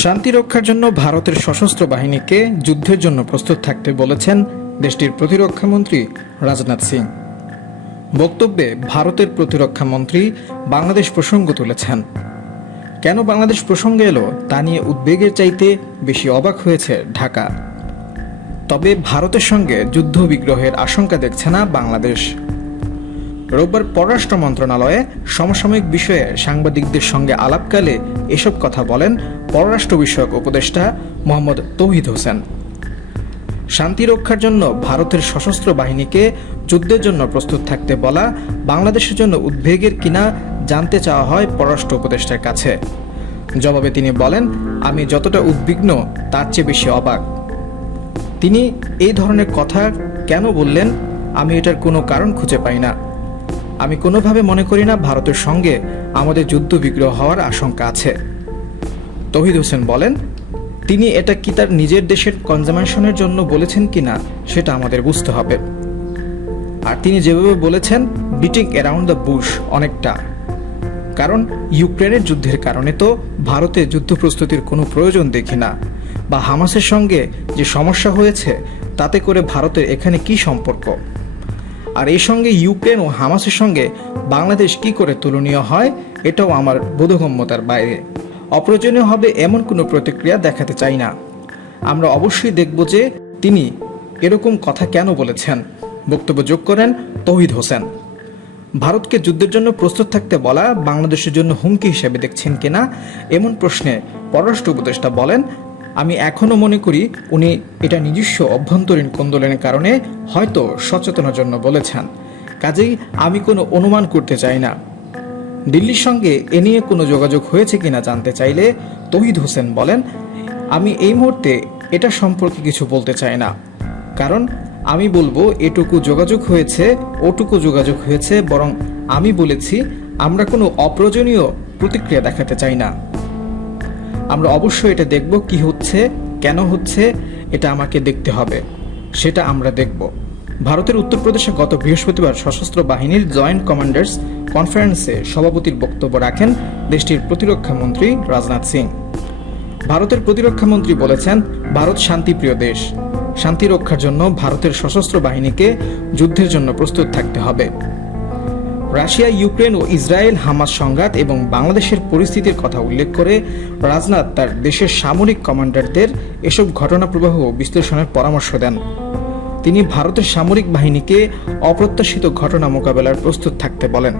শান্তি রক্ষার জন্য ভারতের সশস্ত্র বাহিনীকে যুদ্ধের জন্য প্রস্তুত থাকতে বলেছেন দেশটির প্রতিরক্ষা মন্ত্রী রাজনাথ সিং। বক্তব্যে ভারতের প্রতিরক্ষা মন্ত্রী বাংলাদেশ প্রসঙ্গ তুলেছেন। কেন বাংলাদেশ প্রসঙ্গে এলো তা নিয়ে উদ্বেগের চাইতে বেশি অবাক হয়েছে ঢাকা। তবে ভারতের সঙ্গে যুদ্ধ বিগ্রহের আশঙ্কা দেখছে না বাংলাদেশ। রোববার পররাষ্ট্র মন্ত্রণালয়ে সমসাময়িক বিষয়ে সাংবাদিকদের সঙ্গে আলাপকালে এসব কথা বলেন পররাষ্ট্র বিষয়ক উপদেষ্টা মোহাম্মদ তৌহিদ হোসেন। শান্তি রক্ষার জন্য ভারতের সশস্ত্র বাহিনীকে যুদ্ধের জন্য প্রস্তুত থাকতে বলা বাংলাদেশের জন্য উদ্বেগের কিনা জানতে চাওয়া হয় পররাষ্ট্র উপদেষ্টার কাছে। জবাবে তিনি বলেন, আমি যতটা উদ্বিগ্ন তার চেয়ে বেশি অবাক। তিনি এই ধরনের কথা কেন বললেন, আমি এটার কোনো কারণ খুঁজে পাই না। আমি কোনোভাবে মনে করি না ভারতের সঙ্গে আমাদের যুদ্ধ বিগ্রহ হওয়ার আশঙ্কা আছে। তৌহিদ হোসেন বলেন, তিনি এটা কি তার নিজের দেশের কনজামেশনের জন্য বলেছেন কিনা সেটা আমাদের বুঝতে হবে। আর তিনি যেভাবে বলেছেন, বিটিং অ্যারাউন্ড দ্য বুশ অনেকটা, কারণ ইউক্রেনের যুদ্ধের কারণে তো ভারতে যুদ্ধ প্রস্তুতির কোনো প্রয়োজন দেখি না, বা হামাসের সঙ্গে যে সমস্যা হয়েছে তাতে করে ভারতের এখানে কি সম্পর্ক। আর এই সঙ্গে ইউক্রেন ও হামাসের সঙ্গে বাংলাদেশ কি করে তুলনীয় হয় এটাও আমার বোধগম্যতার বাইরে। অপ্রয়োজনীয় হবে এমন কোনো প্রতিক্রিয়া দেখাতে চাই না। আমরা অবশ্যই দেখব যে তিনি এরকম কথা কেন বলেছেন। বক্তব্য যোগ করেন তৌহিদ হোসেন। ভারতকে যুদ্ধের জন্য প্রস্তুত থাকতে বলা বাংলাদেশের জন্য হুমকি হিসেবে দেখছেন কিনা এমন প্রশ্নে পররাষ্ট্র উপদেষ্টা বলেন, আমি এখনও মনে করি উনি এটা নিজস্ব অভ্যন্তরীণ কোন্দলের কারণে হয়তো সচেতনার জন্য বলেছেন। কাজেই আমি কোনো অনুমান করতে চাই না। দিল্লির সঙ্গে এ নিয়ে কোনো যোগাযোগ হয়েছে কিনা জানতে চাইলে তৌহিদ হোসেন বলেন, আমি এই মুহূর্তে এটা সম্পর্কে কিছু বলতে চাই না, কারণ আমি বলবো এটুকু যোগাযোগ হয়েছে ওটুকু যোগাযোগ হয়েছে, বরং আমি বলেছি আমরা কোনো অপ্রয়োজনীয় প্রতিক্রিয়া দেখাতে চাই না। আমরা অবশ্যই এটা দেখব কি হচ্ছে, কেন হচ্ছে, এটা আমাকে দেখতে হবে, সেটা আমরা দেখব। ভারতের উত্তরপ্রদেশে গত বৃহস্পতিবার সশস্ত্র বাহিনীর জয়েন্ট কমান্ডার্স কনফারেন্সে সভাপতির বক্তব্য রাখেন দেশটির প্রতিরক্ষা মন্ত্রী রাজনাথ সিং। ভারতের প্রতিরক্ষা মন্ত্রী বলেছেন, ভারত শান্তিপ্রিয় দেশ। শান্তি রক্ষার জন্য ভারতের সশস্ত্র বাহিনীকে যুদ্ধের জন্য প্রস্তুত থাকতে হবে। রাশিয়া, ইউক্রেন ও ইসরায়েল হামাস সংঘাত এবং বাংলাদেশের পরিস্থিতির কথা উল্লেখ করে রাজনাথ তার দেশের সামরিক কমান্ডারদের এসব ঘটনা প্রবাহ বিশ্লেষণের পরামর্শ দেন। তিনি ভারতের সামরিক বাহিনীকে অপ্রত্যাশিত ঘটনা মোকাবেলার প্রস্তুত থাকতে বলেন।